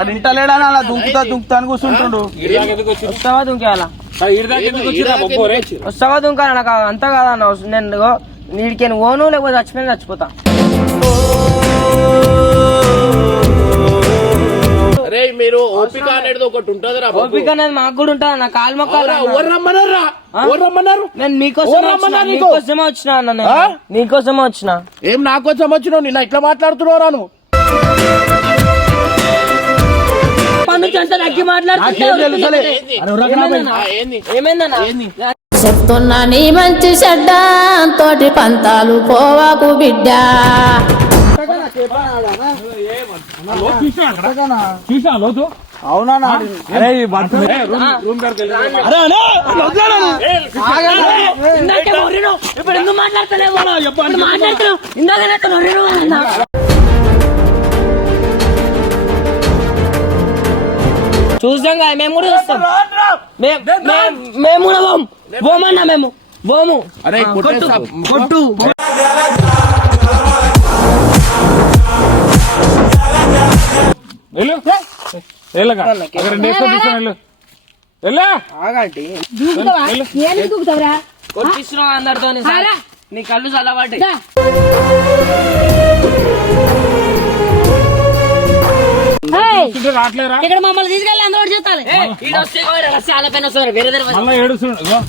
అది ఇంటలేడని అలా దుంకుతా దుంకుతా అని కూర్చుంటుండు. వస్తావా దుంకేయాలా? వస్తావా దుంకాలా నాకు అంతా కాదన్న. నేను నీడికి ఓను లేకపోతే చచ్చిపోయిన చచ్చిపోతా. అరే మీరు ఓపిక అనేది ఒకటి ఉంటదిరా బాబు. ఓపిక అనేది మాకు కూడా ఉంటుంది నా కాలు మొక్కాలి అవురా, ఎవరు రమ్మన్నారా ఎవరు రమ్మన్నారు నేను మీకోసం ఎవరు రమ్మన్నారు నీకు? నీకోసమే వచ్చిన అన్న? నీకోసమే వచ్చిన. ఏం నాకు వచ్చి వచ్చినావు? నిన్న ఇట్లా మాట్లాడుతున్నావు నువ్వు? చెప్తున్నా నీ మంచి చెడ్డ తోటి పంతాలు పోవాకు బిడ్డ. అవునా. ఇప్పుడు ఎందుకు మాట్లాడతలేవు ఇందాక నాకు మొర్రినావు అన్న. చూసాం కదా మేము కూడా చూస్తాం. మేము కూడా పోం. పోమన్నా మేము. పోము. కొట్టు. వెళ్ళు. వెళ్ళగా. అక్కడ రెండు వేసుకొని తీసుకొని వెళ్ళు. వెళ్ళా. ఆగండి. కొట్టిస్తున్నావు అందరితో నీ కళ్ళు చూస్తుంటే రావట్లేరా ఇక్కడ మమ్మల్ని తీసుకెళ్ళి అందరూ చేస్తారు చాలా పైన వస్తారు వేరే దగ్గర పోయి. మళ్ళీ ఏడుస్తుండు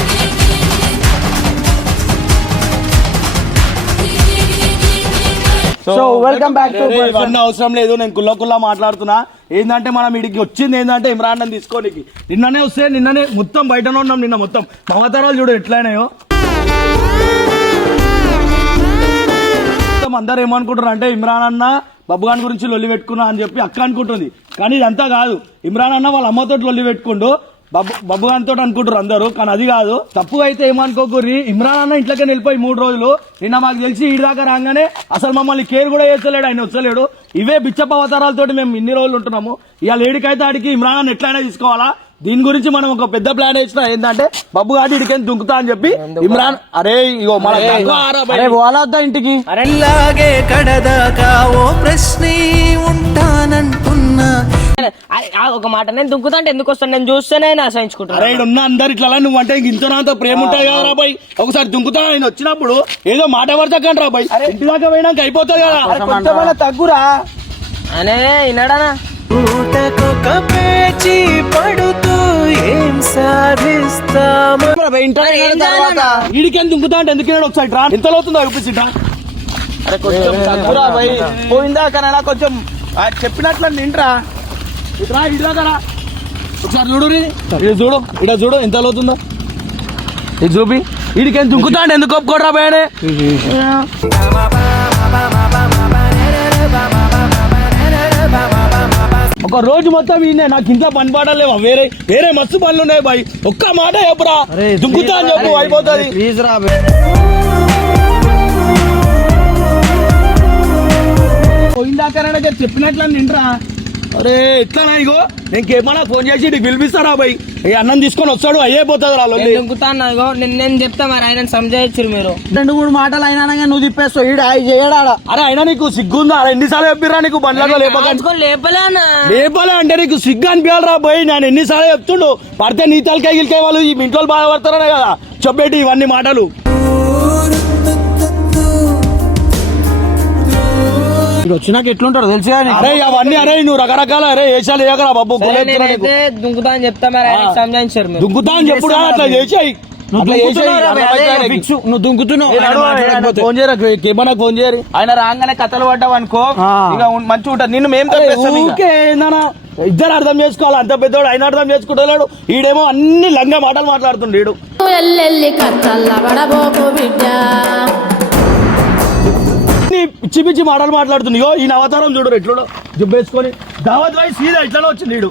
సో వెల్కమ్ బ్యాక్ టు ఇవన్నీ అవసరం లేదు నేను కుల్ల కుల్ల మాట్లాడుతున్నా. ఏంటంటే మనం ఇడికి వచ్చింది ఏంటంటే ఇమ్రాన్ అని తీసుకోనికి. నిన్ననే వస్తే నిన్ననే మొత్తం బయటనే ఉన్నాం నిన్న మొత్తం. మమతారాలు చూడు ఎట్లయినాయో. అందరు ఏమనుకుంటారు అంటే ఇమ్రాన్ అన్న బబ్బుగాన్ గురించి లొల్లి పెట్టుకున్నా అని చెప్పి అక్క అనుకుంటుంది. కానీ ఇదంతా కాదు. ఇమ్రాన్ అన్న వాళ్ళ అమ్మతో లొల్లి పెట్టుకుంటూ బబ్బు బబ్బుగాన్ తోటి అనుకుంటారు అందరూ. కానీ అది కాదు. తప్పు అయితే ఏమనుకోకూరి ఇమ్రాన్ అన్న ఇంట్లోకి వెళ్ళిపోయి మూడు రోజులు. నిన్న మాకు తెలిసి ఈ దాకా రాగానే అసలు మమ్మల్ని కేర్ కూడా చేస్తలేడు ఆయన వచ్చలేడు ఇవే బిచ్చప్ప అవతారాలతోటి మేము ఇన్ని రోజులు ఉంటున్నాము. ఇవాళ ఏడికైతే ఆడికి ఇమ్రాన్ అన్న ఎట్లయినా తీసుకోవాలా? దీని గురించి మనం ఒక పెద్ద ప్లాన్ వేసిన ఏంటంటే బబ్బు గాడి ఇడికేం దుంకుతా అని చెప్పి ఇమ్రాన్ అరే ఇగో మన అరే పోవాలద్దా ఇంటికి? కడదాకా ఓ ప్రశ్నే ఉంటానంటున్నా. ఒక మాట నేను దుంకుతా అంటే ఎందుకు వస్తాను? నేను చూస్తేనే అరే ఆశ్రయించుకుంటాను ఈడ ఉన్న అందరు ఇట్లా నువ్వు అంటే ఇంత నాతో ప్రేమ ఉంటాయి కదా రాబాయ్ ఒకసారి దుంకుతా ఆయన వచ్చినప్పుడు ఏదో మాట పడతాకండి రాబాయ్ ఇంటి దాకా పోయినాక అయిపోతుంది కదా. తగ్గురా. అనే విన్నాడానా ఊటకొక పేచి పడుతూ ఏం సాధిస్తామో? వీడికేం దుంకుతా అంటే ఎందుకు ఈడ ఒకసారి రా? ఎంత అవుతుందో చూపిసిట్రా అరే కొంచెం తగ్గురా భయ్. పోయిందాకనైనా కొంచెం ఆ చెప్పినట్లు నింట్రా ఇట్రా ఇటు దాకా రా. ఒకసారి చూడు. ఇది చూడు ఇక్కడ చూడు ఎంత అవుతుందో ఇది చూపి వీడికేం అంటే ఎందుకు ఒప్పుకోడరా భయనే ఒక రోజు మొత్తం ఈయనే. నాకు ఇంట్లో పని పాడలేవా వేరే వేరే మస్తు పనులు ఉన్నాయి బాయ్. ఒక్క మాట చెప్పురా. దుంకుతా అని చెప్పు అయిపోతుంది. ప్లీజ్ రా చెప్పినట్లు నిండ్రా. అరే ఎట్లా ఇగో? నేను కేమన్నా ఫోన్ చేసి నీకు పిలిపిస్తారా బాయ్ ఈ అన్నం తీసుకొని వస్తాడు. నేను దుంకుతా అన్నా ఇగో? నేను నేను చెప్తా మరి ఆయన సంజయించరు మీరు. రెండు మూడు మాటలు అయినా నువ్వు తిప్పేస్తావు ఈడ చేయడా అరే అయినా నీకు సిగ్గుందా? అరే ఎన్నిసార్లు చెప్పిరా నీకు బండ్లలో కాల్చుకొని లేపలే అంటే నీకు సిగ్గు అనిపించాలరా పోయి నేను ఎన్నిసార్లు చెప్తుండు పడితే నీ తలకాయ గిలికాయ వాళ్ళు ఈ ఇంట్లో బాధపడతారనే కదా. చెప్పేటి ఇవన్నీ మాటలు. వచ్చినాక ఎట్లుంటారు తెలుసు అరే అవన్నీ అరే నువ్వు రకరకాల అరే వేషాలు వేయకరా బాబు దుంకుతా అని చెప్తా మరి దుంకుతా అని చెప్పుడు అట్లా చేసాయి. నువ్వు దుంకుతున్నావు ఫోన్ చేయరా ఏమన్నా ఫోన్ చేయరు? ఆయన రాగానే కథలు పడ్డావు అనుకో ఇక ఉం- మంచిగా ఉంటుంది నిన్ను మేము ఏందన్నా? ఇద్దరు అర్థం చేసుకోవాలి. అంత పెద్దోడు ఆయన అర్థం చేసుకుంటలేడు. ఈడేమో అన్ని లంగా మాటలు మాట్లాడుతుండు ఈడు. ఎల్లెల్లి కచ్చల్ల పడబోకు బిడ్డ. అన్ని పిచ్చి పిచ్చి మాటలు మాట్లాడుతుంది. ఇగో ఈ అవతారం చూడు ఎట్లుడో. జుబ్బేసుకొని దావత్ వై సీదా ఇట్లా వచ్చింది ఈడు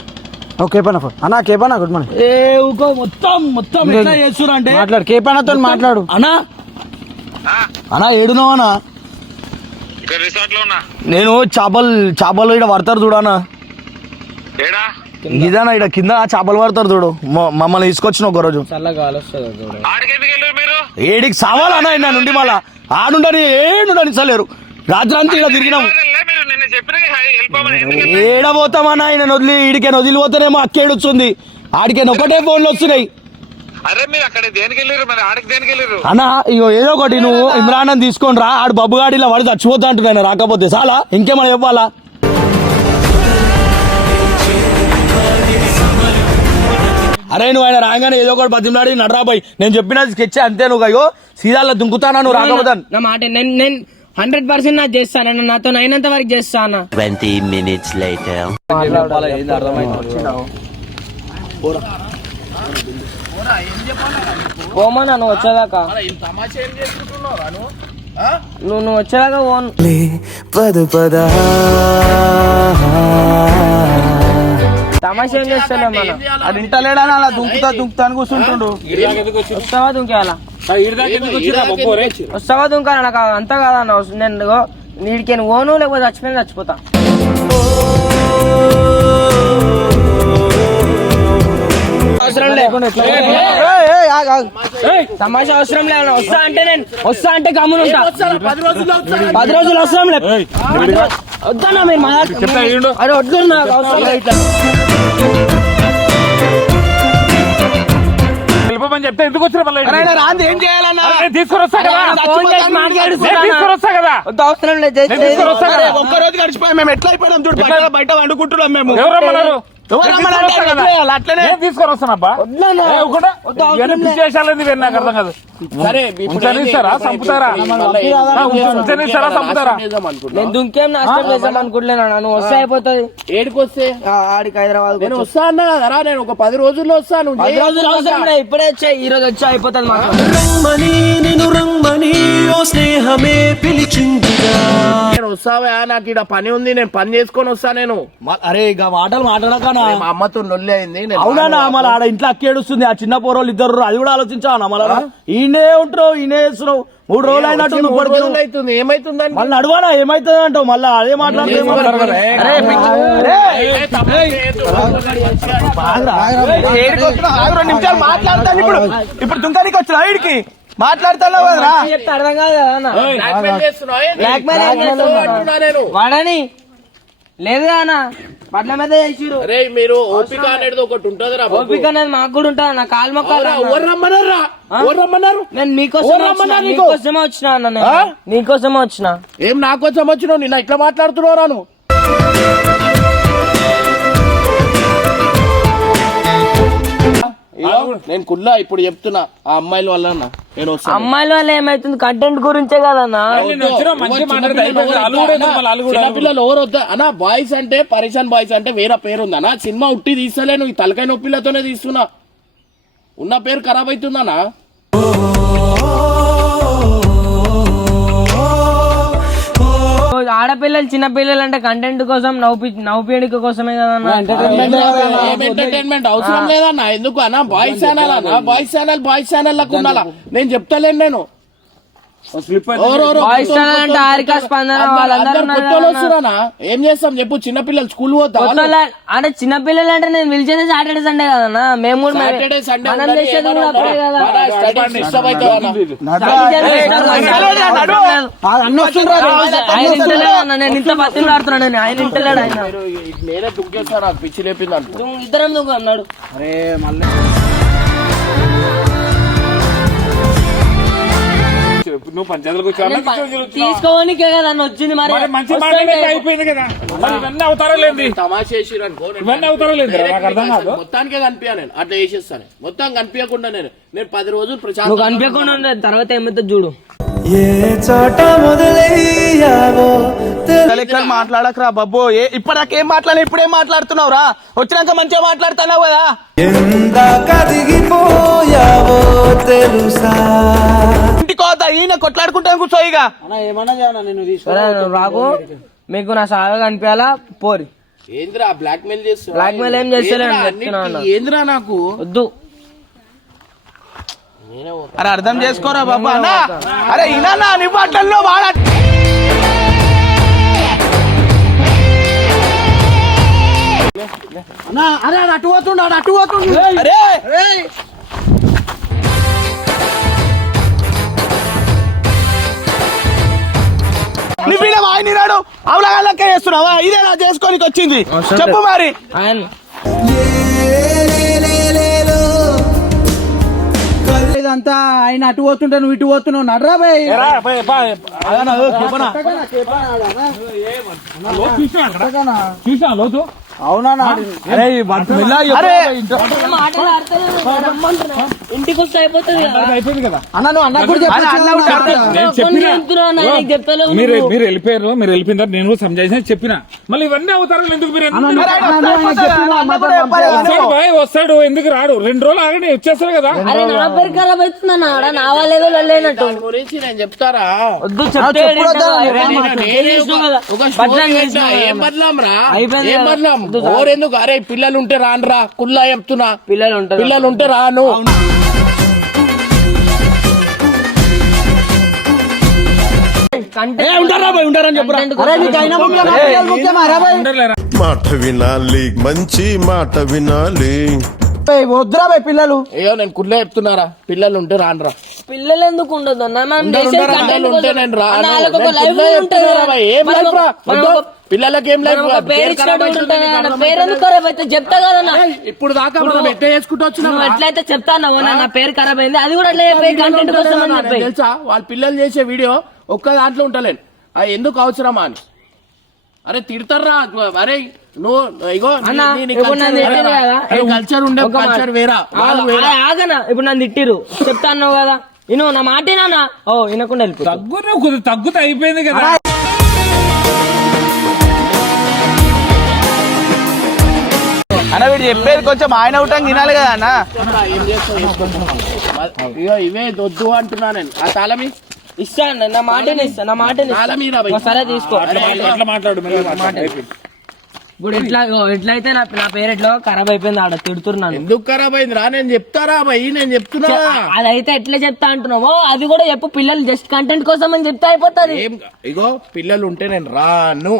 ఓకే పన అన్నా కేపనా గుడ్ మార్నింగ్. ఏ ఊకో మొత్తం మొత్తం ఎట్లా చేస్తున్నా అంటే? మాట్లాడు కేపనాతో మాట్లాడు. అన్నా? అన్నా ఏడున్నావు అన్నా? ఇక్కడ రిసార్ట్లో ఉన్నా. నేను చేపలు చేపలు ఇక్కడ పడతారు చూడనా ఏడా? ఇదేనా ఇక్కడ కింద చేపలు పడతారు చూడు. మమ్మల్ని తీసుకొచ్చిన ఒక రోజు ఏడికి సావాలన్నా నా నుండి మళ్ళా. ఆడుండని ఏడుండని చలేరు రాత్రి అంతా ఇక్కడ తిరిగినాము. ఎందుకు ఏడబోతామన్నా ఆయన వదిలి ఈడికే వదిలిపోతేనేమో అక్కేడుస్తుంది ఆడికే ఒకటే ఫోన్లు వస్తున్నాయి. అన్నా ఇగో ఏదో ఒకటి నువ్వు ఇమ్రాన్ అని తీసుకొని రా. ఆడు బబ్బు గాడిలో వాడు చచ్చిపోతా అంటున్నాను రాకపోతే చాలా? ఇంకేమైనా చెప్పాలా? అరే నువ్వు ఆయన రాగానే ఏదో ఒకటి బతిమలాడి నడరాబాయ్ నేను చెప్పిన స్కెచ్ అంతే నువ్వు అయ్యో సీదాల్లో దుంకుతానా నువ్వు రాకపోతాను నా మాట నేను నేను హండ్రెడ్ పర్సెంట్ నాకు చేస్తాను? నాతో అయినంత వరకు చేస్తా అన్న 20 minutes later. పోమన్నా నువ్వు వచ్చేదాకా? నువ్వు? నువ్వు వచ్చేదాకా పోను. తమాషా ఏం చేస్తలే మనం? అది ఇంటలేడని అలా దుంకుతా దుంకుతా అని కూర్చుంటుండు. వస్తావా దాకా రే వస్తావా దుంకాలి నాకు అంతా కాదన్న నేను నీడికి ఓను లేకపోతే చచ్చిపోయిన చచ్చిపోతా. అవసరం లేదు తమాషా అవసరం లేదు వస్తా అంటే నేను వస్తా అంటే గమ్మున ఉంటా పది రోజులు అవసరం లేదు ఏయ్, వద్దన్నా మీరు మా దాంట్లో- చెప్తా ఈడు. అరే వద్దు నాకు అవసరం లేదు వెళ్ళిపోమని చెప్తే ఎందుకు వచ్చిరా మళ్ళీ రాంది ఏం చేయాలన్నా వస్తా కదా వస్తా కదా అవసరం లేదు ఒక్క రోజు గడిచిపోయాం మేము ఎట్లా అయిపోయాం చూడు బయట బయట వండుకుంటున్నాం మేము ఎవరు నేను. నేను నాకు అర్థం కాదు. సరే ఉంచనిస్తారా? చంపుతారా? ఉంచనిస్తారా? చంపుతారా. నేను దుంకేం నష్టం చేద్దాం అనుకుంటున్నా నువ్వు వస్తే అయిపోతుంది. ఏడికి వస్తే ఆ, ఆడికి హైదరాబాద్ నేను వస్తా అన్నా నేను ఒక పది రోజుల్లో వస్తాను పది రోజులు అవసరం లేదు ఇప్పుడే వచ్చాయి ఈ రోజు వచ్చి అయిపోతుంది మాకు. నేను వస్తావా? నాకు ఇక్కడ పని ఉంది నేను పని చేసుకొని వస్తా నేను. అరే ఇక మాటలు మాట్లాడకనా మా అమ్మతో లొల్లి అయింది నేను అవునా మళ్ళీ ఆడ ఇంట్లో అక్కేడుస్తుంది ఆ చిన్న పోరోళ్ళు ఇద్దరు అది కూడా ఆలోచించావా మళ్ళా ఈయనే ఉంటావు ఈయనే వేస్తున్నావు మూడు రోజులు అయినట్టు అవుతుంది ఏమైతుందని మళ్ళీ నడవాలా ఏమైతుంది అంటావు మళ్ళీ అదే మాట్లాడితే ఏడికి వస్తున్నావు? ఆగు, రెండు నిమిషాలు మాట్లాడతాను ఇప్పుడు ఇప్పుడు దుంకానికి వచ్చిన మాట్లాడతాను కదరా అర్థం కాదు కదా వాడని లేదు అన్న పట్ల మీద చేసిరు అరే మీరు ఓపిక అనేది ఒకటి ఉంటది రా ఓపిక అనేది మాకు కూడా ఉంటుంది నా కాలు మొక్కలు ఎవరు రమ్మన్నారా రమ్మన్నారు? నేను మీకోసం? నీకోసమే వచ్చిన? నీకోసమే వచ్చిన ఏం నా కోసం వచ్చినావు? నిన్న ఇట్లా మాట్లాడుతున్నావు నువ్వు నేను కుల్లా ఇప్పుడు చెప్తున్నా ఆ అమ్మాయిల వల్ల నేను వస్తాను అమ్మాయిల వల్ల ఏమైతుంది? కంటెంట్ గురించే కదన్నా. చిన్నపిల్లలు ఎవరు వద్దా? అన్నా బాయ్స్ అంటే పరిశాన్ బాయ్స్ అంటే వేరే పేరు ఉంది. అన్న సినిమా ఉట్టి తీస్తలేను ఈ తలకాయ నొప్పిలతోనే తీస్తున్నా. ఉన్న పేరు ఖరాబ్ అవుతుందన్నా. ఆడపిల్లలు చిన్న పిల్లలు అంటే కంటెంట్ కోసం నవ్వు నవ్వుపీడిక కోసమే కదన్నా? ఏం ఎంటర్టైన్మెంట్ అవసరం లేదన్నా. ఎందుకు అన్న? బాయ్స్ ఛానల్ అన్న? బాయ్స్ ఛానల్ బాయ్స్ ఛానల్లకు ఉండాలా? నేను చెప్తలేను నేను. ఏం చేస్తాం చెప్పు చిన్నపిల్లలు స్కూల్ పోతా అంటే చిన్న పిల్లలు అంటే నేను పిలిచేది సాటర్డే సండే కదన్నా? మేము కూడా సాటర్డే సండే నేను ఇంత బతిని ఆడుతున్నాను నేను. ఆయన ఇంటలేడు ఆయన. మీరు నేనే దుక్కేస్తా నాకు పిచ్చి లేపింది ఇద్దరం అన్నాడు. నువ్వు పంచాయతీలకు వచ్చావా తీసుకోవడానికే కదా వచ్చింది మరి. మరి మంచి మాట్లాడే అయిపోయింది కదా. మరి ఇవన్నీ అవుతారా లేంది అనుకో ఇవన్నీ అవుతారా లేదు నాకు అర్థం కాదు. మొత్తానికే కనిపించా నేను. అట్లా చేసేస్తాను మొత్తం కనిపించకుండా నేను. నేను పది రోజులు నువ్వు ప్రశాంత్ కనిపించకుండా ఉండే తర్వాత ఏమైతే చూడు. లెక్కలు మాట్లాడకరా బాబు. ఏ ఇప్పటిదాకా ఏం మాట్లాడి ఇప్పుడేం మాట్లాడుతున్నావు రా? వచ్చినాక మంచిగా మాట్లాడుతున్నావు కదా. ఇంటికి పోతా ఈయన కొట్లాడుకుంటాను కూర్చో ఇక రాకు. మీకు నా సాగా కనిపించాలా? పోరి. ఏంద్రా బ్లాక్ మెయిల్ ఏం చేస్తలేను, ఏంద్రా నాకు? వద్దు. అరే అర్థం చేసుకోరా బాబు అన్న? అరే ఈయన నీ వాడ? అన్నా అరే అటు పోతుండు అటు పోతుండు. అరే! నీ మీద ఆయన నాడు అవలగా లెక్క చేస్తున్నావా? ఇదే నా చేసుకోనికి వచ్చింది. చెప్పు మరి. ఇదంతా ఆయన అటు పోతుంటే నువ్వు ఇటు పోతున్నావు. నడరా బాయ్. చూసినా లోతు? అవునా. ఇంటికి వస్తే అయిపోతుంది మీరు వెళ్ళిపోయారు మీరు వెళ్ళిపోయిన తర్వాత నేను కూడా సంజాయిషన్ చెప్పిన. మళ్ళీ ఇవన్నీ అవుతారు ఎందుకు మీరు వస్తాడు నువ్వు. బాయ్ వస్తాడు ఎందుకు రాడు? రెండు రోజులు ఆగండి వచ్చేస్తాడు కదా. నా పేరు ఖరాబ్ అవుతుందన్న ఆడ నా వాళ్ళేదో లేనట్టు దాని గురించి నేను చెప్తారా? వద్దు చెప్తే. ఏం బదలాం రా? ఏం. బదలాం. ఓరెందుకు? అరే పిల్లలు ఉంటే రానురా. కుల్లా చెప్తున్నా. పిల్లలు ఉంటారు పిల్లలు ఉంటే రాను మాట వినాలి మంచి మాట వినాలి. వద్దురా పిల్లలు. అయ్యో నేను కుల్లా చెప్తున్నారా? పిల్లలు ఉంటే రానురా. పిల్లలు ఎందుకు ఉండదు కదా. పిల్లలకి ఏం లైఫ్ చెప్తా కదన్న ఇప్పుడు దాకా మనం ఎట్లా చేసుకుంటూ వచ్చినాం? ఎట్లయితే చెప్తాను నా పేరు ఖరాబ్ అయింది. అది కూడా కంటెంట్ కోసం తెలుసా? వాళ్ళ పిల్లలు చేసే వీడియో ఒక్క దాంట్లో ఉంటలేను. అది ఎందుకు అవసరమా అని. అరే తిడతారా? అరే నువ్వు ఇగో కల్చర్ ఉండే వేరా ఆగనా? ఇప్పుడు నన్ను తిట్టిరు చెప్తా అన్నావు కదా. ఇను నా మాటేనా ఓ వినకుండా వెళ్ళిపో తగ్గు తగ్గుతే అయిపోయింది కదా. అన్న వీడు చెప్పేది కొంచెం ఆయన ఉంటాం తినాలి కదా అన్న. ఇవే వద్దు అంటున్నా నేను. ఆ తాళమి? ఇస్తా అన్న నా మాటనే ఇస్తా నా మాటనే. సరే తీసుకో అట్లా మాట్లాడు. ఇప్పుడు ఎట్లా ఎట్లయితే నా నా పేరు ఎట్లా ఖరాబ్ అయిపోయింది ఆడ తిడుతున్నాను. ఎందుకు ఖరాబ్ అయింది రా నేను చెప్తారా భయ్ నేను చెప్తున్నా. అదైతే ఎట్లా చెప్తా అంటున్నావో అది కూడా చెప్పు. పిల్లలు జస్ట్ కంటెంట్ కోసం అని చెప్తే అయిపోతుంది. ఇగో పిల్లలు ఉంటే నేను రాను?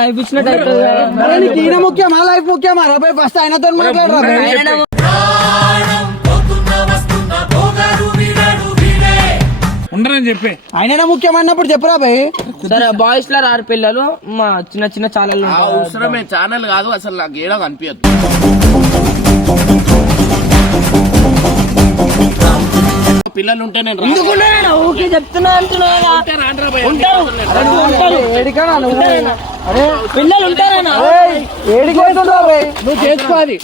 లైఫ్ ఇచ్చినట్టు ముఖ్యమా లైఫ్ ముఖ్యమా? రా బాయ్ ఫస్ట్ ఆయనతో మాట్లాడరా ఉండరని చెప్పే. ఆయననే ముఖ్యమైనప్పుడు చెప్పురా బాయ్. సరే బాయ్స్లో రారు పిల్లలు మా చిన్న చిన్న ఛానల్ అవసరమే ఛానల్ కాదు అసలు నాకు ఏడా కనిపించదు పిల్లలు ఉంటే నేను రాను. ఊకే చెప్తున్నా భయ్. ఉంటారు. ఉంటారు. ఏడికనా పిల్లలు ఏడికి బాయ్. నువ్వు చేసుకోవాలి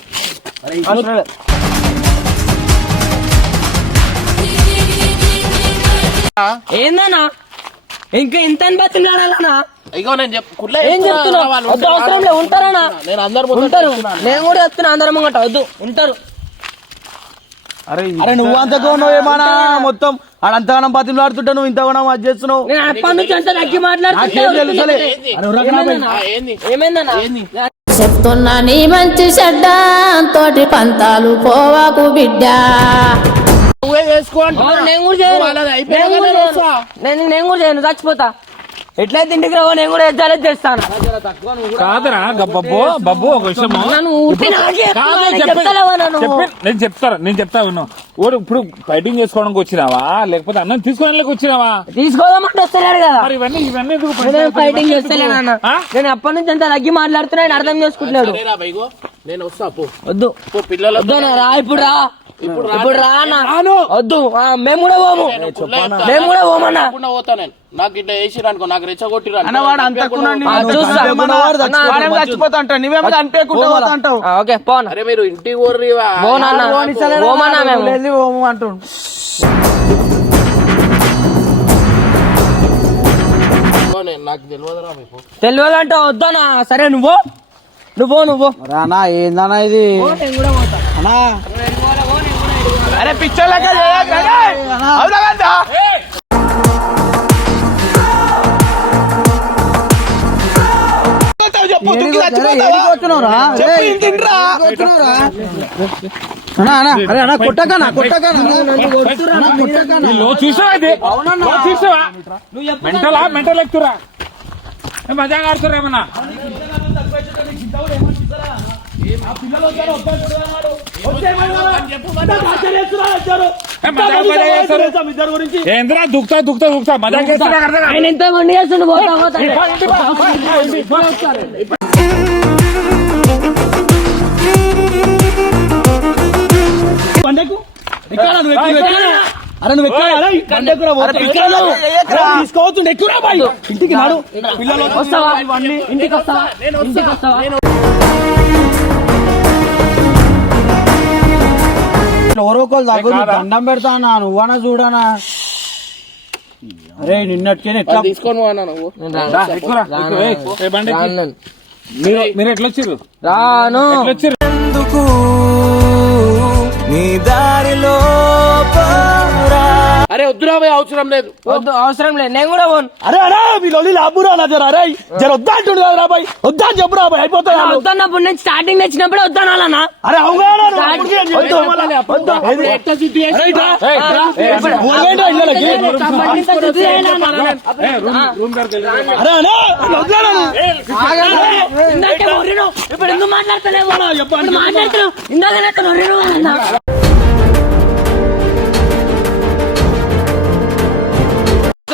ఏందన్నా? ఇంకా ఇంత అని ఇగో నేను ఏం చెప్తున్నా వాళ్ళు వద్దు ఉంటే అవసరం లేదు ఉంటారన్నా. నేను అందరు ముందు ఉంటారు. నేను కూడా చెప్తున్నా అందరం ముంగట. వద్దు ఉంటారు. అరే నువ్వు అంతగా ఉన్నావు ఏమన్నా? మొత్తం ఆడంతగానం బతిమలాడుతుంటే నువ్వు ఇంతగానం అది చేస్తున్నావు? చెప్తున్నా నీ మంచి చెడ్డ తోటి పంతాలు పోవాకు బిడ్డ. నేను నేను కూడా నేను చేయను. చచ్చిపోతా. ఎట్లయితే ఇంటికి రావో నేను కూడా ఎట్లా చేస్తాను. కాదురా బబ్బు బబ్బు ఒక? చెప్పే- నేను చెప్తాను నేను చెప్తా విను. ఓడు ఇప్పుడు ఫైటింగ్ చేసుకోవడానికి వచ్చినావా? లేకపోతే అన్నం తీసుకోవడానికి వచ్చినావా? తీసుకోదామంటే వస్తలేడు కదా. మరి ఇవన్నీ ఇవన్నీ ఫైటింగ్ చేస్తలేను అన్న ఆ? నేను అప్పటి నుంచి అంత తగ్గి మాట్లాడుతున్నా ఆయన అర్థం చేసుకుంటున్నాడు. నేను వస్తా వద్దు. పో పిల్లలు రా ఇప్పుడు రా. ఇప్పుడు రా అన్న వద్దు. మేము కూడా పోము. మేము కూడా పోమన్నా. పోతా నేను. నాకు ఇట్లా వేసిరు అనుకో నాకు రెచ్చగొట్టిరు చచ్చిపోతా అంటావు నువ్వేమో అనిపించకుండా అంటావు? ఓకే పోనా. అరే మీరు ఇంటికి పోమన్నా మేము. నాకు తెలియదురా మీకు. తెలియదు అంటే వద్దనా సరే నువ్వు. నువ్వు నువ్వు రానా ఏందన్నా ఇది? అన్నా అరే పిచ్చోళ్ళక అవునా కదా చెప్పు దుంకి చచ్చిపోతావా? వచ్చినావురా చెప్పు ఇంటింట్రా వచ్చినావురా అన్నా అన్నా అరే అన్నా కొట్టకనా కొట్టకనా కొట్టకనా లో చూసావా ఇది లో చూసావా మెంటలా మెంటల్ ఎక్కుతురా మజాగా ఆడుతురా ఏమన్నా ఏంద్రా దుక్తా దుక్తా దుక్తా కాదు. ఆయన ఎంత మండి చేస్తుండు పోతా పోతా బండెక్కు. ఎక్కడా నువ్వు? అరే నువ్వు ఎక్కడా? తీసుకోవచ్చు ఎక్కురా బాయ్ ఇంటికి నాడు పిల్లలు వస్తావా ఇంటికి వస్తావా ఇంటికి వస్తావా ఎవరో ఒకరు తగ్గు దండం పెడతా అన్నా నువ్వనా చూడనా? అరే నిన్నటికే ఎట్లా? తీసుకొని మీరు ఎట్లా వచ్చిర్రు? రాను. ఎట్లా వచ్చిర్రు? అరే వద్దురా భయ్ అవసరం లేదు వద్దు అవసరం లేదు నేను కూడా పోను అరే అరే మీ లొల్లి లాబురా నా జర అరే జర వద్దా అంటుండు కదా బాయ్ వద్దా అని చెప్పురా బాయ్ అయిపోతా వద్దన్నప్పుడు నేను స్టార్టింగ్ తెచ్చినప్పుడే వద్దనాలన్నా అరే అవునా వద్దు వద్దు ఎట్లా సిట్యుయేషన్ ఏయ్,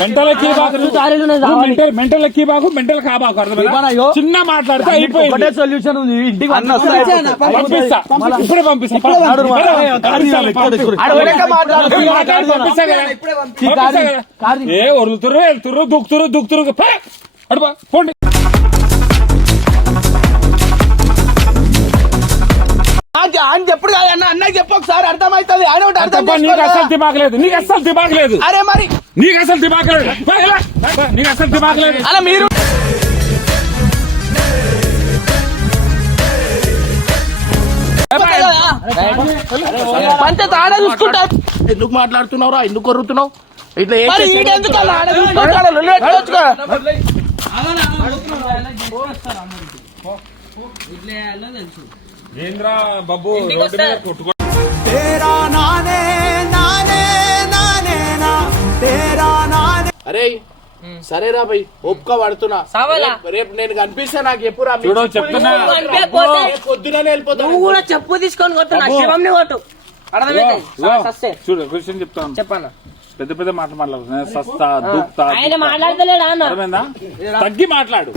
మెంటల్ ఎక్కి సామాన్య. మెంటల్ కాబాకు అర్థమైందా? చిన్న మాట్లాడితే ఒకటే అయిపోయింది. సొల్యూషన్ ఉంది. ఇంటికి పంపిస్తా. ఇప్పుడే పంపిస్తా. ఏ, తీయాలి, ఇక్కడ, ఇక్కడ. ఆడ వెనక అని చెప్పుడు కాదు అన్న అన్నకి చెప్పు ఒకసారి అర్థమవుతుంది ఆయన ఒకటి అర్థం నీకు అసలు చేసుకోరా. దిమాగ్ లేదు నీకు అసలు దిమాగ్ లేదు అరే మరి నీకు అసలు దిమాగ్ లేదు పో, ఇలా. పో, నీకు అసలు దిమాగ్ లేదు అలా మీరు పంచ తాడా చూసుకుంటా ఎందుకు మాట్లాడుతున్నావురా ఎందుకు కొరుతున్నావు ఇట్లా ఏం ఏంద్రా బాబు రోడ్డు మీద కొట్టుకో అరే సరేరా భయ్ ఒప్పుక పడుతున్నా సావాలా? రేపు- నేను కనిపిస్తే నాకు ఎప్పుడు రా చూడు చెప్తున్నా. కనిపించకపోతే పొద్దునే వెళ్ళిపోతాను. నువ్వు కూడా చెప్పు తీసుకొని కొట్టు నా శివంని కొట్టు. అర్థమైతే? చూడు క్వశ్చన్ చెప్తాను. చెప్పన్న? పెద్ద పెద్ద మాటలు మాట్లాడుతున్నా సస్తా దుక్తా ఆయన మాట్లాడతలేడా అన్న? అర్థమైందా? తగ్గి మాట్లాడు.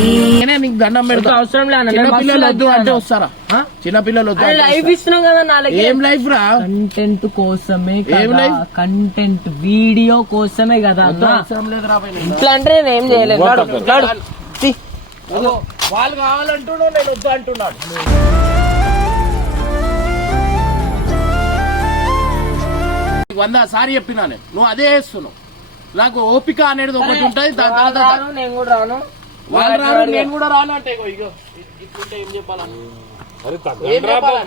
నీకు దండం పెడతా. అవసరం లేదు వద్దు అంటే వస్తారా? ఆ? చిన్న పిల్లలు వద్దు అరే అంటే లైవ్ ఇస్తున్నాం కదా నాలుగు ఏం లైఫ్ రా? కంటెంట్ కోసమే ఏం కదా live? కంటెంట్ వీడియో కోసమే కదా. అవసరం లేదు రా. ఇట్లా అంటే నేను ఏం చేయలేదు. వాళ్ళు కావాలంటున్నావు నేను వద్దు అంటున్నాడు వంద సారి చెప్పినా నేను. నువ్వు అదే చేస్తున్నావు. నాకు ఓపిక అనేది ఒకటి ఉంటుంది దాని తర్వాత నేను కూడా రాను. వాళ్ళు రాను నేను కూడా రాను అంటే ఇగో ఇగో ఇట్లుంటే ఏం చెప్పాలా? అరే ఏం తగ్గండ్రా చెప్పాలా?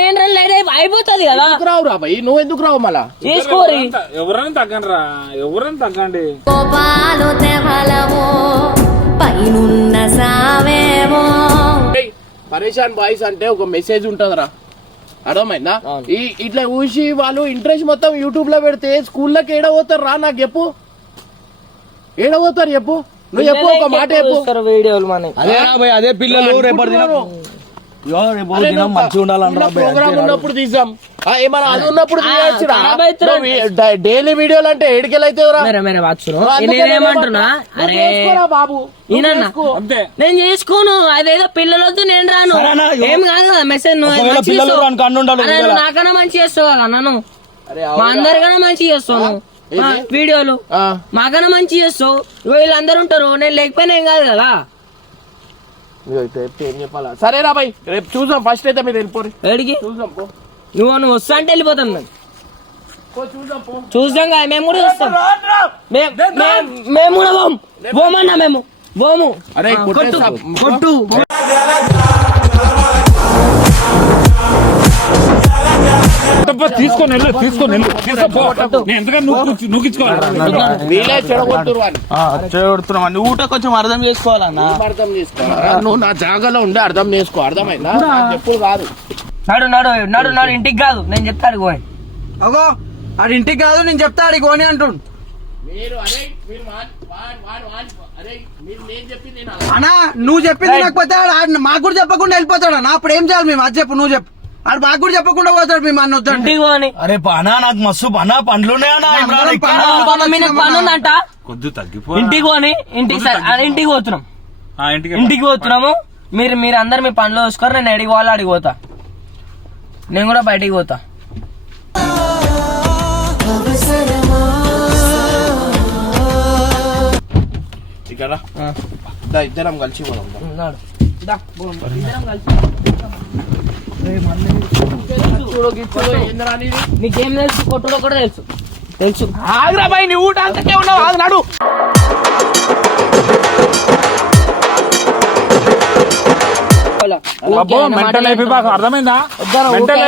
నేను లేట్ అయి- అయిపోతుంది కదా. రావు రా భయ్? నువ్వు ఎందుకు రావు మళ్ళా? చేసుకోరి ఎవరైనా- తగ్గండి రా ఎవరైనా తగ్గండి. కోపాలు తెవలవో పైనున్న సావేమో. ఏయ్, పరేషాన్ బాయ్స్ అంటే ఒక మెసేజ్ ఉంటదిరా. అర్థమైందా? ఈ ఇట్లా ఊసి వాళ్ళు ఇంట్రెస్ట్ మొత్తం యూట్యూబ్లో పెడితే స్కూల్లోకి ఏడ పోతారు? రా నాకు చెప్పు. ఏడ పోతారు చెప్పు? నువ్వు చెప్పు ఒక మాట చెప్పు. వీడియోలు మనకి. అదే అదే పిల్లలు రేపటి ప్రోగ్రామ్. ఉన్నప్పుడు తీసాం. ఏమన్నా అది ఉన్నప్పుడు. డైలీ వీడియోలు అంటే ఏడికెళ్ళైతే మేరే మేరే బాత్సరు నేనేమంటున్నా? అరే బాబు. నేను చేసుకోను. అదేదో పిల్లలొద్దు నేను రాను? ఏం కాదు కదా మెసేజ్ నాకన్నా మంచి చేస్తావు కదా నన్ను. మా అందరికన్నా మంచి. ఆ, వీడియోలు. ఆ, మాకన్నా మంచి చేస్తావు. వీళ్ళందరూ ఉంటారు. నేను లేకపోయినా ఏం కాదు కదా. ఇదిగో ఇట్లా చెప్తే ఏం చెప్పాలా? సరేరా బాయ్ రేపు చూసాం ఫస్ట్ అయితే మీరు వెళ్ళిపోరు ఏడికి చూసాం పో. నువ్వు నువ్వు వస్తా అంటే వెళ్ళిపోతాం మేము పో చూసాం కదా మేము కూడా చూస్తాం మేము కూడా పోం. పోమన్నా మేము. పోము. అరే. కొట్టు కొట్టు. తీసుకొని వెళ్ళు వెళ్ళు. నువ్వు అని. ఊట కొంచెం అర్థం చేసుకోవాలన్నా. అర్థం చేసుకో. నువ్వు నా జాగాలో ఉండి అర్థం చేసుకో. అర్థమైందా? నాకు చెప్పుడు కాదు నడు నడు నడు నడు ఇంటికి కాదు. నేను చెప్తాను పోయి. అగో ఆడి ఇంటికి కాదు నేను చెప్తా ఆడికి పోనీ అంటుండు. అన్నా నువ్వు చెప్పింది ఆడు మాకు కూడా చెప్పకుండా వెళ్ళిపోతాడు అన్న. అప్పుడు ఏం చేయాలి మేము అది చెప్పు నువ్వు చెప్పు. ఆడు మాకు కూడా చెప్పకుండా పోతాడు వద్దంటే. ఇంటికి పోని. అరే అనా నాకు మస్తు పని ఉందంట కొద్ది తగ్గిపో ఇంటికి పోని ఇంటికి ఇంటికి పోతున్నాం. ఇంటికి పోతున్నాము. మీరు మీరు అందరు మీ పనిలో చూసుకోరు నేను ఎడికి పోవాలి అడిగి పోతా. నేను కూడా బయటికి పోతా. ఇక్కడ ఇద్దరం కలిసి పోదాం. ఇద్దరం కలిసి. నీకేం తెలుసు? కొట్టులో కూడా తెలుసు. తెలుసు. ఆగ్రా బాయ్ నీ ఊట అంతకే ఉన్నావు. ఆగు నడు. అబ్బో మెంటల్ అయిపోయి అర్థమైందా? మెంటల్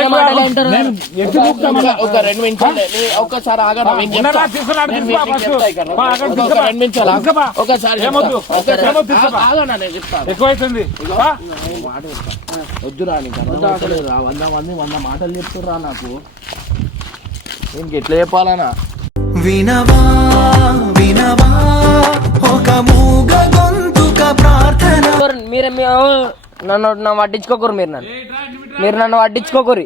ఒక- రెండు నిమిషాలు ఆగరా. రెండు నిమిషాలు. ఒకసారి ఎక్కువైతుంది. వద్దురా నీకు అర్థం అవుతలేదురా. వంద మంది వంద మాటలు నాకు. నేను ఎట్లా చెప్పాలనా? వినవా వినవా ఒక మూగ గొంతుక ప్రార్థన. ఎవరు- మీరు నన్ను నన్ను పట్టించుకోకరు మీరు నన్ను. మీరు నన్ను పట్టించుకోకరు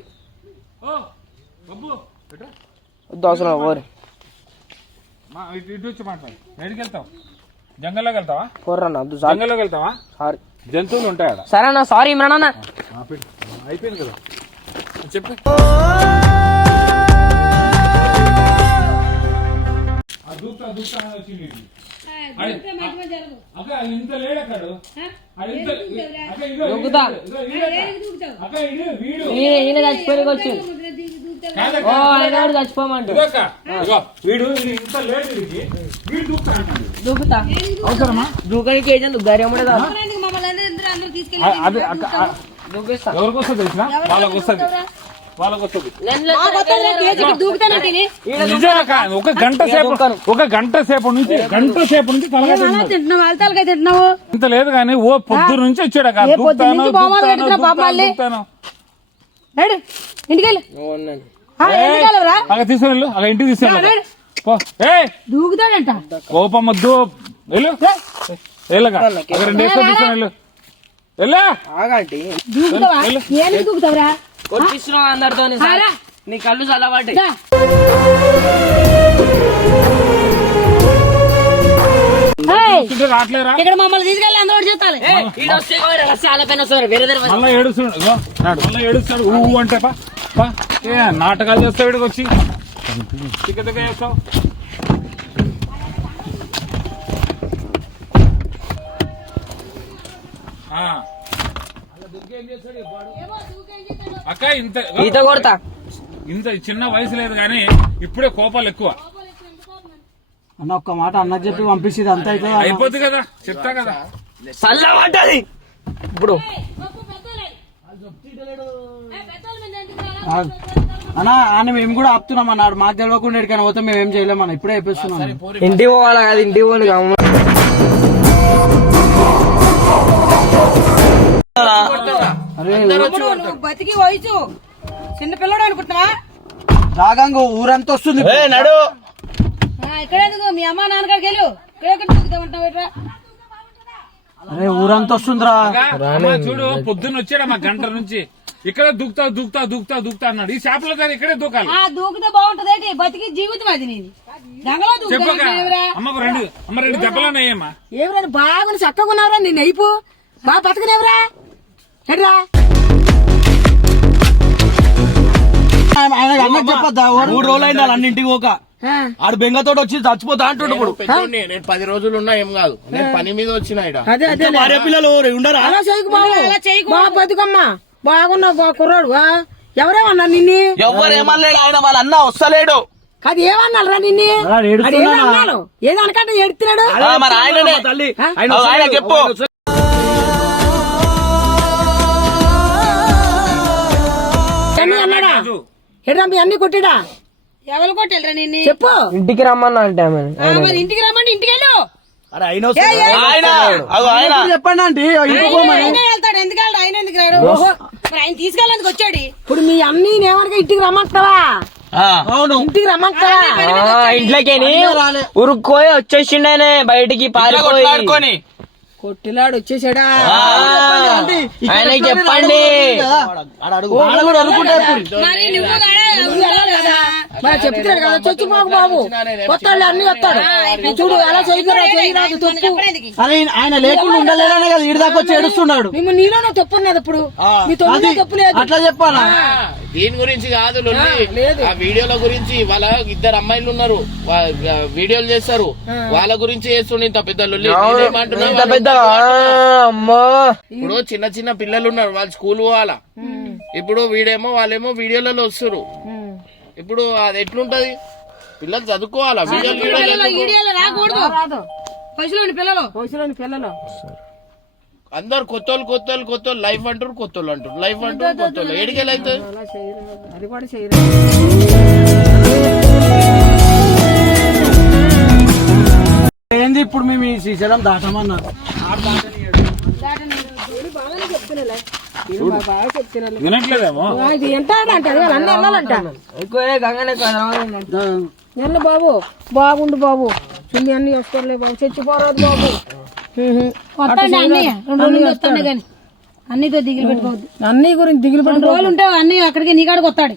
జంగల్లోకి వెళ్తావా? పోర్రన్న వద్దు సారీ. జంగల్లోకి వెళ్తావా? సారీ. జంతువులు ఉంటాయి సరే అన్న సారీ ఇమ్రాన్ అన్న అయిపోయింది కదా. చెప్పు. దూకుతా దూకుతా వచ్చింది ఇంత లేడు అక్కడ. ఆ? ఇంత అక్క ఇదిగో, దూకుతా. ఇదిగో, వీడు అక్క. అక్క ఇది వీడు. ఈయన ఈయన చచ్చిపోయి వచ్చి కాదక్క. ఓ ఆయన కూడా చచ్చిపోమంటు వీడు ఇంత లేడు వీడు దూకుతా. అవసరమా? దూకడానికి ఏజెంట్ ధైర్యం అదే ఎవరికి వస్తుంది తెలిసిన వాళ్ళకి వస్తుంది. ఒక గంట సేపు ఒక గంట సేపు నుంచి గంట సేపు నుంచి తింటున్నావు? ఇంత లేదు కానీ ఓ పొద్దు నుంచి వచ్చాడు అక్కడ. తీసుకుని అక్కడ ఇంటికి తీసుకుని దూకుతాడంట. కోపం వద్దు. వెళ్ళు. వెళ్ళగా. అక్కడ రెండు వేసుకొని తీసుకుని వెళ్ళు. వెళ్ళా? దూకుతావా? దూకుతావురా? కొట్టిస్తున్నావు అందరితో నీ కళ్ళు చల్లబడ్డాయి. ఇక్కడ మమ్మల్ని తీసుకెళ్ళి అందరూ మళ్ళా ఏడుస్తాడు మళ్ళా ఏడుస్తాడు ఊ అంటే పా పా. ఏ నాటకాలు చేస్తావు ఇక్కడికి వచ్చి. తిక్క తిక్క చేస్తావు? ఆ. అక్క ఇంత ఈత కొడతా. ఇంత చిన్న వయసు లేదు కానీ ఇప్పుడే కోపాలు ఎక్కువ. అన్న ఒక్క మాట అన్న చెప్పి పంపిస్తుంది అంత అవుతుంది? అయిపోద్ది కదా చెప్తా కదా. చల్లబడ్డది. ఇప్పుడు అన్న ఆయన మేము కూడా ఆపుతున్నాం అన్నాడు మాకు తెలియకుండా ఎక్కడికైనా పోతే మేము ఏం చేయలేము అన్న. ఇప్పుడే అయిపోతున్నాం ఇంటికి పోవాలా కదా ఇంటికి పోను బతికి వయసు. చిన్న పిల్లడు అనుకుంటున్నావా? రాగంగా ఊరంతా వస్తుంది. నడు. ఆ, ఇక్కడ ఎందుకు మీ అమ్మ నాన్నగారికి వెళ్ళు. ఇక్కడ అరే ఊరంతా వస్తుందిరా. అమ్మా, చూడు పొద్దున్న వచ్చాడు మా గంట నుంచి. ఇక్కడ దూకుతా దూకుతా దూకుతా దూకుతా అన్నాడు. ఈ చేపల దగ్గర ఇక్కడే దూకాలి. ఆ దూకితే బాగుంటది ఏంటి? బతికి జీవితం అది దూకుతా అమ్మకు రెండు అమ్మ రెండు దెబ్బలన్నాయమ్మా ఏమరా బాగా చక్కగా ఉన్నావురా నిన్ను అయిపో బాగా బతకనేవరా. ఎట్రా ఆయన అన్నకు చెప్పొద్దా? మూడు రోజులు అయింది వాళ్ళ అన్నింటికి పోక. ఆడు బెంగతోటి వచ్చి చచ్చిపోతా అంటుండు ఇప్పుడు. పెద్దోడిని, నేను పది రోజులు ఉన్నా ఏం కాదు. నేను పని మీద వచ్చిన ఈడ. అదే అదే భార్య పిల్లలు ఉండరా? అలా చేయకు బాబు. అలా చేయకు. బాగా బతుకమ్మా. బాగున్నావు బా కుర్రాడు ఆ? ఎవరేమన్నా నిన్ను? ఏమనలేడు ఆయన వాళ్ళ అన్న వస్తలేడు. అది ఏమన్నారా నిన్ను? అలా ఏడుస్తున్నానా? అది ఏమన్నాడు ఏదనకంటే ఎడుతున్నాడు ఆ, మరి ఆయననే. తల్లి ఆయన ఆయన చెప్పు. మీ అన్ని కొట్టిడా? ఎవరు కొట్టెళ్ళరా నిన్ను? చెప్పు. ఇంటికి రమ్మన్నా అంటే ఆమె. ఆ, మరి ఇంటికి రమ్మంటే ఇంటికి వెళ్ళు. అరే అయినా ఆయన అగో ఆయన. చెప్పండి అంటే ఆయన వెళ్తాడు. ఎందుకు వెళ్ళడు ఆయన ఎందుకు రాడు? మరి ఆయన తీసుకెళ్ళేందుకు వచ్చాడు. ఇప్పుడు మీ అన్ని ఏమనగా ఇంటికి రమ్మంటావా అవును. ఇంటికి రమ్మంటావా ఆ, ఇంట్లోకేని ఉరుక్కోయి వచ్చేసిండు ఆయన బయటికి పారిపోయి కొట్లాడుకొని. కొట్టిలాడు వచ్చేసాడా? ఆయనకి చెప్పండి మరి చెప్తున్నాడు కదా చచ్చిపోకు బాబు కొత్తాడు అన్ని వస్తాడు. చూడు ఎలా చేయకరా చేయరాదు తప్పు అరే ఆయన లేకుండా ఉండలేదనే కదా ఈడి దాకా వచ్చి ఏడుస్తున్నాడు. మేము నీలోనే తప్పు ఉన్నది ఇప్పుడు. మీ తొమ్మిది తప్పు లేదు. అట్లా చెప్పాలా? దీని గురించి కాదు లొల్లి. ఆ వీడియోల గురించి వాళ్ళ ఇద్దరు అమ్మాయిలు ఉన్నారు. వీడియోలు చేస్తారు. వాళ్ళ గురించి చేస్తుండే ఇంత పెద్ద లొల్లి. పెద్ద అమ్మో. ఇప్పుడు చిన్న చిన్న పిల్లలు ఉన్నారు వాళ్ళు స్కూల్ పోవాలా? ఇప్పుడు వీడేమో వాళ్ళేమో వీడియోలలో వస్తారు. ఇప్పుడు అది ఎట్లుంటది? పిల్లలు చదువుకోవాలా? వీడియోలు వీడియోలు రాకూడదు. పిల్లలు. పిల్లలు. అందరు కొత్తోళ్ళు కొత్తోళ్ళు కొత్తోళ్ళు. లైఫ్ అంటారు కొత్తోళ్ళు అంటారు లైఫ్ అంటారు కొత్తోళ్ళు. ఎడికెళ్ళి అవుతుంది అలా చేయరు. అది కూడా చేయరు. ఏంది ఇప్పుడు మేము ఈ శ్రీశైలం దాటమన్నారు? వినట్లేదేమో? ఇది ఎంత అన్నీ వెళ్ళాలంట బాబు బాగుండు బాబు. చుంది అన్ని వేసుకోలే బాబు. చచ్చిపోరాదు బాబు. వస్తాండి అన్ని రెండు రోజులు వస్తాండి కానీ. అన్నితో దిగులు పెట్టుకోవద్దు. అన్ని గురించి దిగులు రెండు రోజులు ఉంటే అన్ని అక్కడికి నీ కాడికి వస్తాడు.